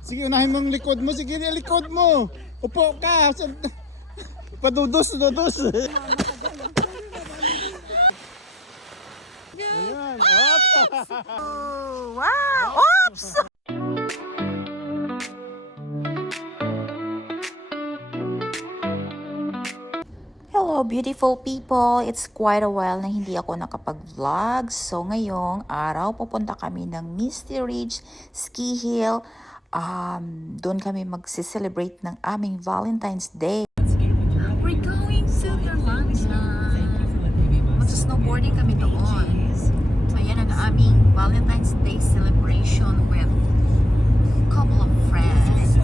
Sige, unahin mong likod mo. Sige, likod mo. Upo ka. Padudos. Ayan. Oh, wow! Oops! Hello beautiful people! It's quite a while na hindi ako nakapag-vlog. So ngayong araw pupunta kami ng Misty Ridge Ski Hill. Doon kami magse-celebrate ng aming Valentine's Day. We're going to Norlandia. Mag-snowboarding kami doon. Ayan ang aming Valentine's Day celebration with a couple of friends.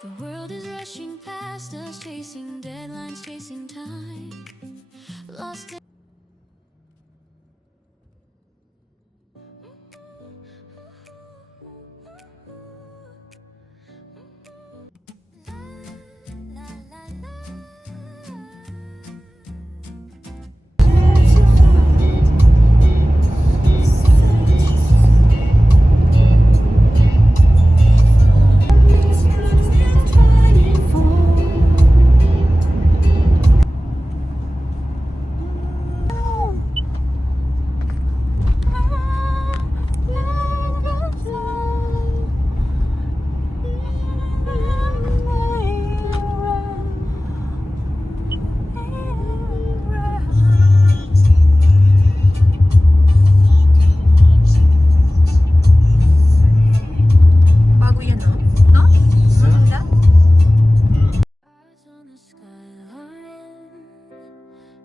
The world is rushing past us, chasing deadlines, chasing time. Lost in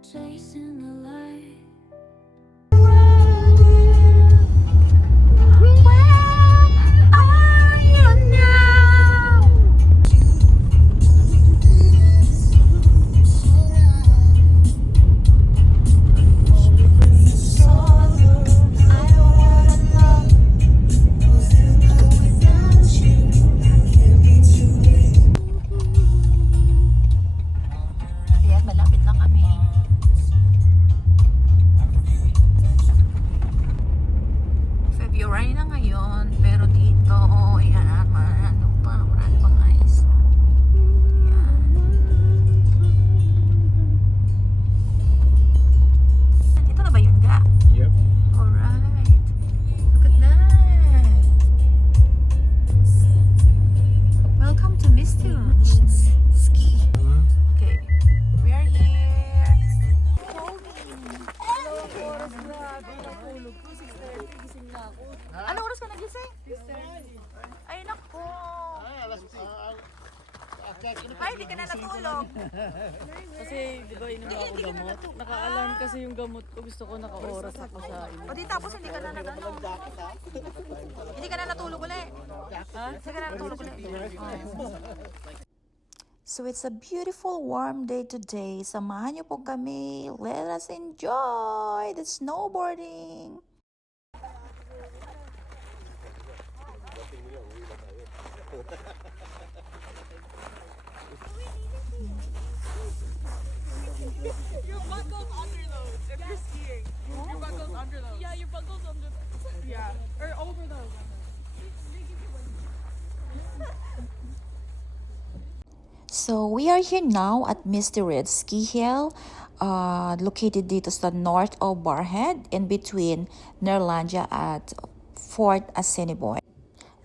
chasing the light. February na ngayon, pero dito, ayan, ano pa, marami pang ice. Ayan. Ito na ba yun, ga? Yep. Alright. Look at that. Welcome to Misty Ridge Ski. Okay, we are here. Ano oras ka nagising? Ay, naku. Ay, di ka na natulog. Kasi di ba inom ako gamot? Naka-alarm kasi yung gamot ko. Gusto ko naka-oras ako sa inom. O di tapos hindi ka na nag-ano. Hindi ka na natulog ulit. Ha? Hindi ka na natulog ulit. So it's a beautiful warm day today. Samahan niyo po kami. Let us enjoy the snowboarding. Your butt goes under those if you're skiing. Your butt goes under those. Yeah, your butt goes under those. Yeah, or over those. So we are here now at Misty Ridge Ski Hill, located dito sa north of Barrhead, in between Norlandia at Fort Assiniboine.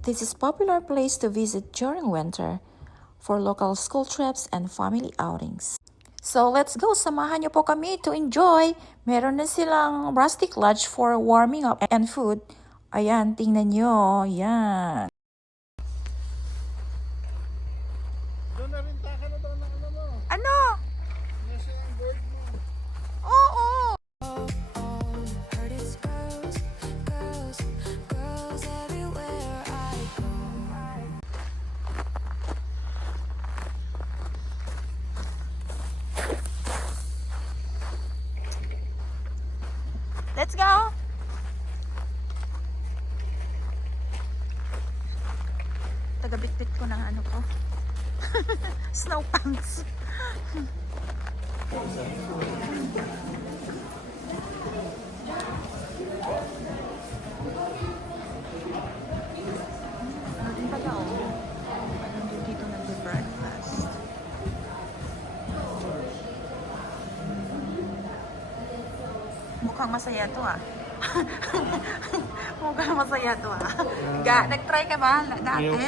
This is a popular place to visit during winter for local school trips and family outings. So let's go, samahan niyo po kami to enjoy. Meron na silang rustic lodge for warming up and food. Ayan, tingnan niyo, yan. Doon na rin taka na doon ng ano mo. Ano? Nasa yung board mo. Oo! Heard it's girls, girls, girls everywhere I go. Let's go! Tagabit-bit ko ng ano ko. Snow pants. Ano din pala oh. Ano din dito nag-breakfast. Mukhang masaya to ah. Mukhang masaya to ah. Nag-try ka ba dati?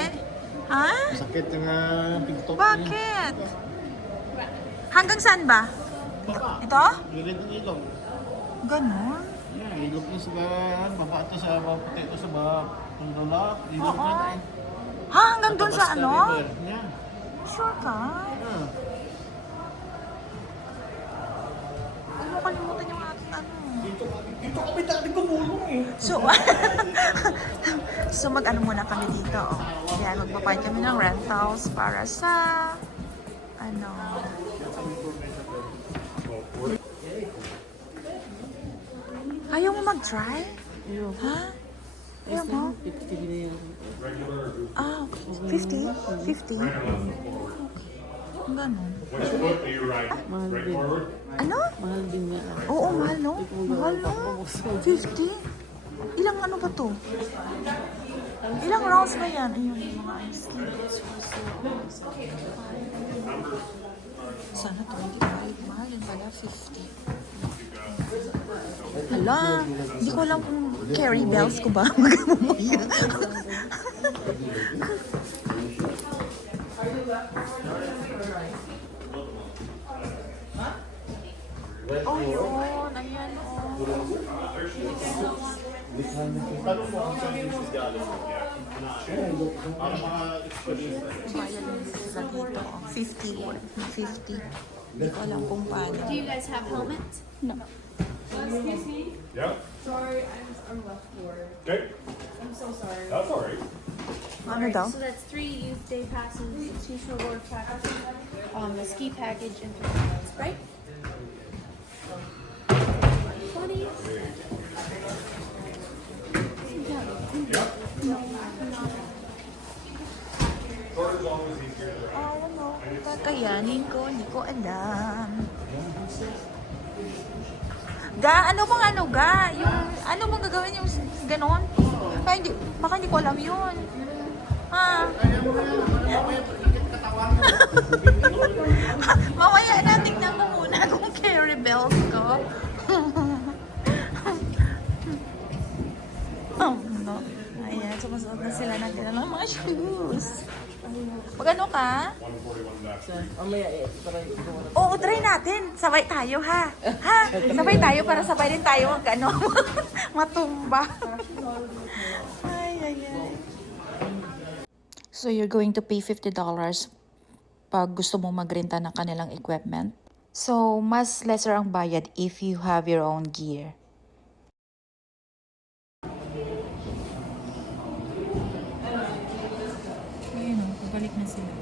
Ha? Sakit yung pintok. Bakit? Hanggang saan ba? Ito? Gilid ng ilong. Ganon? Yeah, ilog niya sa baba ito sa puti ito sa baba. Tulala, ilog Oo. na Ha? Hanggang doon sa ano? Yeah. Sure ka? Yeah. Huwag mo kalimutan yung ating ano. Dito kami dati gumulong eh. So, so mag-ano muna kami dito. Oh. Kaya magpapayad kami ng rentals para sa ano. Ayaw mo mag-try? Ha? Ayaw mo? Ah, 50? 50? Okay. Ang ganon. Which foot are you riding? Right forward? Ano? Mahal din nga. Oo, mahal no? Mahal no? 50? Ilang ano ba to? Ilang rounds ba yan? Ayun, yung mga ice cream. Sana 25. Mahal din pala, 50. Hala, hindi ko alam kung carry bells ko ba. Magmamaya. Oh, yun. Ayan, oh. Bayan sila dito. 50 won. 50. Hindi ko alam kung paano. Do you guys have helmets? Excuse me. Yeah. Sorry, I'm left for. Okay. I'm so sorry. That's all right. Ano daw? So that's 3 youth day passes, 2 snowboard packages, a ski package, and 3 helmets, right? 20. Ano? Kakayanin ko, hindi ko alam. Ano bang ano ga? Yung, ano bang gagawin yung ganon? Ay, hindi, baka hindi ko alam yun. Ha? Mamaya na, tignan ko muna kung carry bells ko. Oh, no. Ayan, sumusuot na sila natin ng mga shoes. Magano ka? 141 back. Mamaya try ko. Oo, try natin. Sabay tayo, ha? Ha? Sabay tayo para sabay din tayo mag ano, matumba. Ay, ay, ay. So, you're going to pay $50 pag gusto mong magrenta ng kanilang equipment. So, mas lesser ang bayad if you have your own gear. Ayun o, pabalik na sila.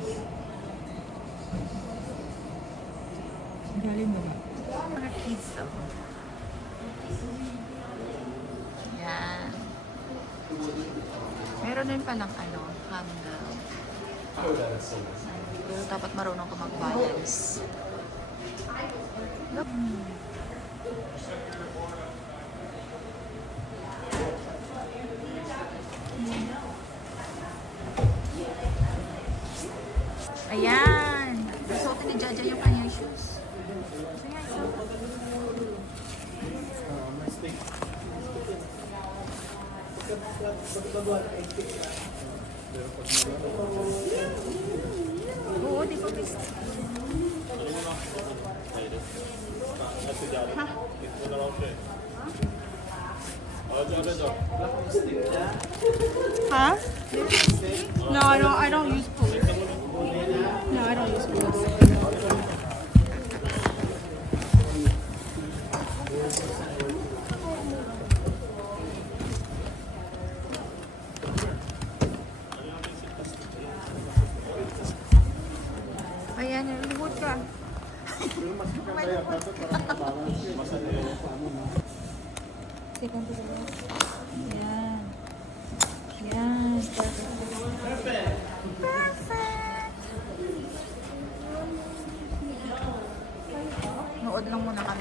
Galing ba ba? Mga kids to. Yan. Meron din palang ano, handle. Pero dapat marunong ka mag-balance. Ayan. Nasuotin ni Jaja yung kanyang shoes. Ayan, so. Oo, di ba miss? Huh? No, I don't use police. No, I don't use police. Ayan, lumot ka. May lumot ka. Second to the left. Ayan. Ayan. Perfect. Perfect. Nood lang muna kami.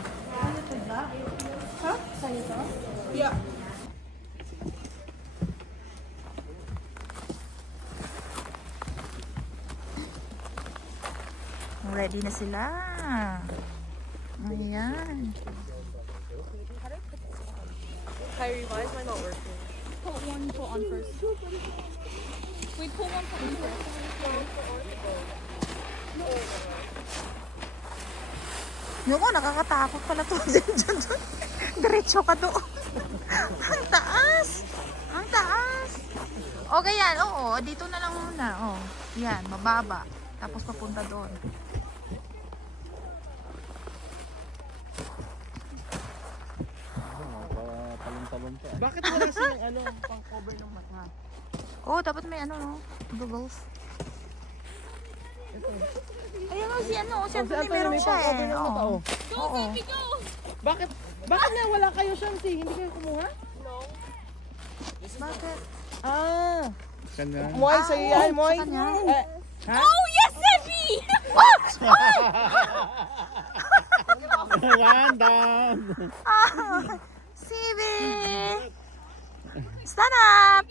Ready na sila. Ayan. Kyrie, why is mine not working? Put one foot on first. Wait, put one foot on first. Yung nakakatakot pala to. Diyan. Diretso ka doon. Ang taas. Ang taas. Okay yan. Oo, dito na lang muna. Oh, yan, mababa. Tapos papunta doon. Bakit wala silang ano, pang cover ng mata? Oh, dapat may ano, no? Googles. Ayan o, si ano. Siyempre Anthony, meron may siya pang-cover eh. ng mata, Oo. oh. Oo. Bakit nga wala kayo, Shamsi? Hindi kayo kumuha? Bakit? Ah! Kanya. Moy, sa'yo yan, Moy. sa kanya. Ha? Oh yes, Effie! One down. Sibi! Stand up!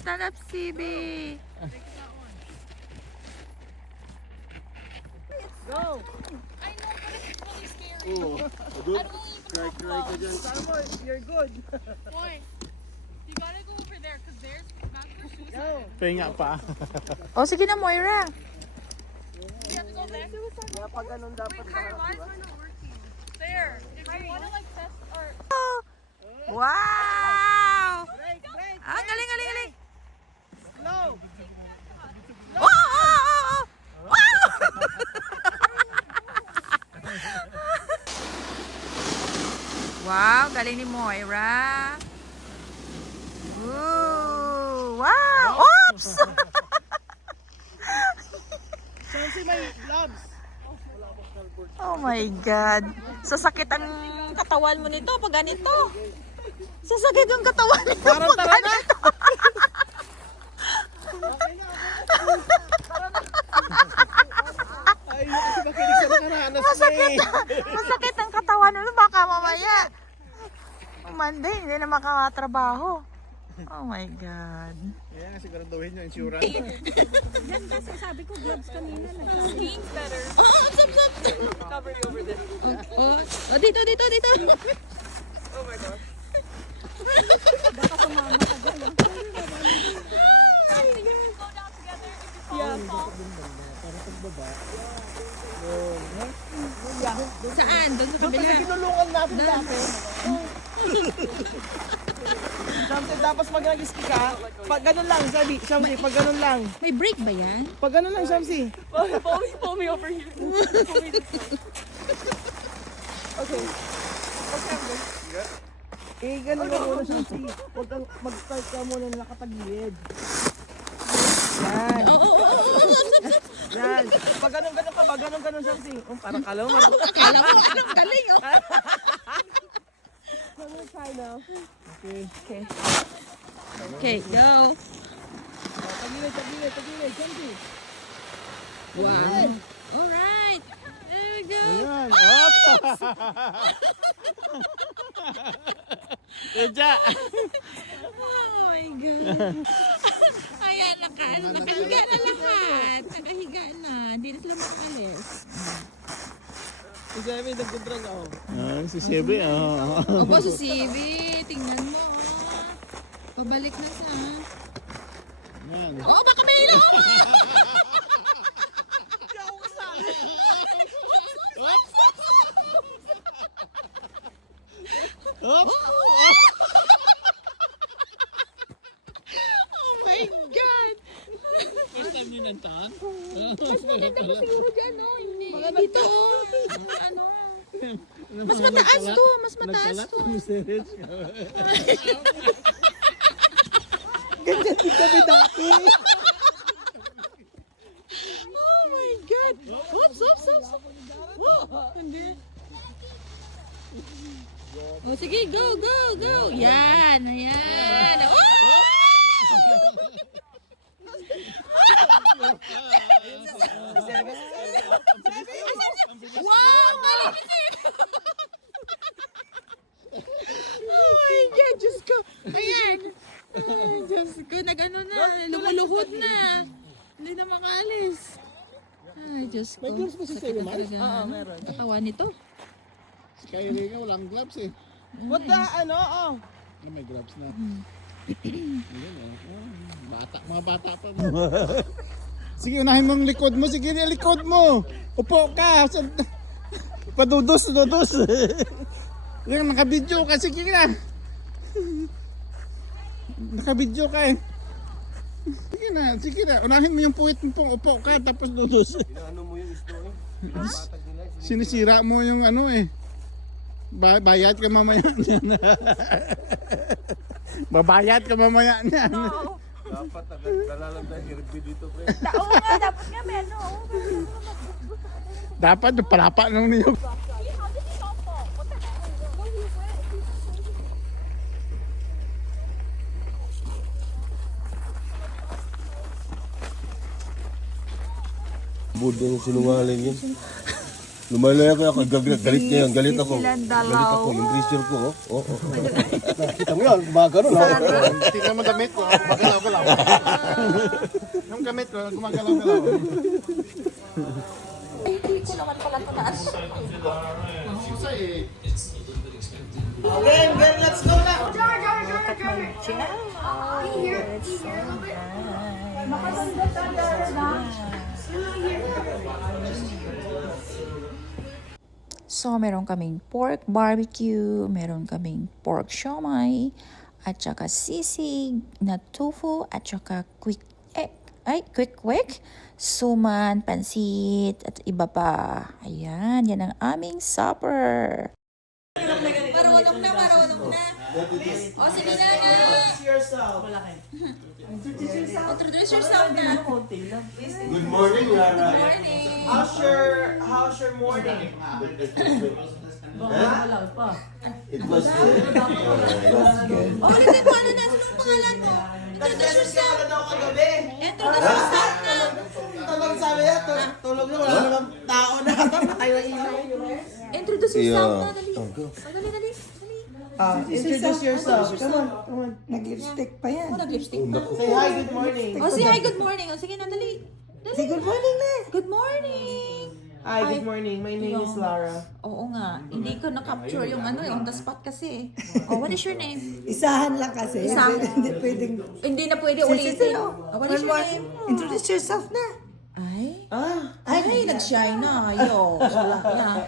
Stand up, Sibi! Go! I know, but it's really scary. I don't even have gloves. You're good. Boy, you gotta go over there because there's that's where shoes Go. are. Pahinga pa. O, sige na, Moira. You have to go there. Kaya pag ganun dapat Wait, Kyrie, why is mine not working? There. If you wanna like test or Wow! break, break, Ah, galing, galing, galing. slow. Oh, oh, oh, oh. Wow! Wow, galing ni Moira. Ooh, wow! Oops! Shamsi, may gloves. Oh my God. Sasakit ang katawan mo nito pag ganito. Sasakit ang katawan nito Parang pag tara na. ganito. Ay, kasi makinig sa nakaranas na Masakit. eh. Masakit ang katawan mo. Baka mamaya. Monday, hindi na makatrabaho. Oh my God. Kaya nga siguraduhin yung insurance. skiing's better. Cover you over there. Oh, dito, dito, dito. Oh my god. Go down together if you fall. Saan? Doon sa kabila. Kasi tinulungan natin dati. Shamsi, tapos pag nag-ski ka, pag ganun lang, sabi, Shamsi, pag ganun lang. May break ba yan? Pag ganun lang, Shamsi. Pull me over here. Pull me this way. Okay. Okay, I'm good. Eh, ganun lang muna, Shamsi. Huwag kang mag-start ka muna na nakatagilid. Yan. Yan. Pag ganun ka ba, ganun, Shamsi. Parang kala mo, Akala mo, anong galing, oh. I'm gonna try now. Okay. Okay, go. Tagilid, Shamsi. Wow. Alright. There we go. Ayan. Op! Edya! Oh my God. Ayan, nakahiga na lahat. Nakahiga na. Hindi na sila makaalis. Si Semi, nagkudrag ako. Si Sebe, Opo, si Sibi. Tingnan mo, oh. Pabalik na sa... Ayan. Oh, baka may ilaw! Op! Oh my God! First time niyo nantaan? Mas maganda pa siguro dyan, no? Hindi. Dito. Ano? Mas mataas to. Mas mataas to. Ganyan din kami dati. Oh my God! Oops, oops, oops. Oh, hindi. Oh, sige, go, go, go. Yan, yan. Oh! Wow, galing. Pagod na. Hindi na makaalis. Ay, Diyos ko. May gloves ba si Sa'yo, Mars? Talaga. Oo, meron. Katawan nito. Si Kyrie nga walang gloves eh. What the, ano, oh. Ah, may gloves na. Ayun oh. Bata, mga bata pa mo. Sige, unahin mo ang likod mo. Sige, yung likod mo. Upo ka. Padudos. Yung nakabidyo ka. Sige na. Nakabidyo ka eh. Sige na. Unahin mo yung puwit mo pong upo ka. Tapos dudos. Ano mo yung isdo eh? Patag nila. Sinisira mo yung ano eh. Bayad ka mamaya niyan. Babayad ka mamaya niyan. Dapat agad dalalang na Herbie dito, pre. Oo nga, dapat nga may ano. Dapat palapa nung niyo. Budo ng sinungaling yun. Lumalaya ako, galit niya yan, galit ako. Galit ako, yung pressure ko, oh. Kita mo yan, gumagano na. Tingnan mo damit ko, gumagalaw-galaw. Yung gamit ko, gumagalaw-galaw. Hindi ko naman pala ito naas. Isa eh. Game, let's go na! So, meron kaming pork barbecue, meron kaming pork siomai, at saka sisig na tofu, at saka quick suman, pansit, at iba pa. Ayan, yan ang aming supper. Marunong na. O, sige na. Introduce yourself na. Good morning, Lara. Morning. How's your morning? It was good. O, ulitin mo ano na. Anong pangalan mo? Introduce yourself. Introduce yourself na. Tulog sabi niya, tulog na, wala namang tao na. Tayo ilaw. Introduce yourself na. Dali. Dali. Introduce yourself. Come on. Nag-lipstick pa yan. Nag-lipstick. Say hi, good morning. O, say hi, good morning. O, sige na, dali. Say good morning na. Good morning. Hi, good morning. My name is Lara. Oo nga. Hindi ko na-capture yung ano on the spot kasi. Oh, what is your name? Isahan lang kasi. Isahan. Hindi pwedeng... Hindi na pwede ulitin. Oh, what is your name? Introduce yourself na. Ay. Ah, Ay, nag-shy na. Yo. Wala.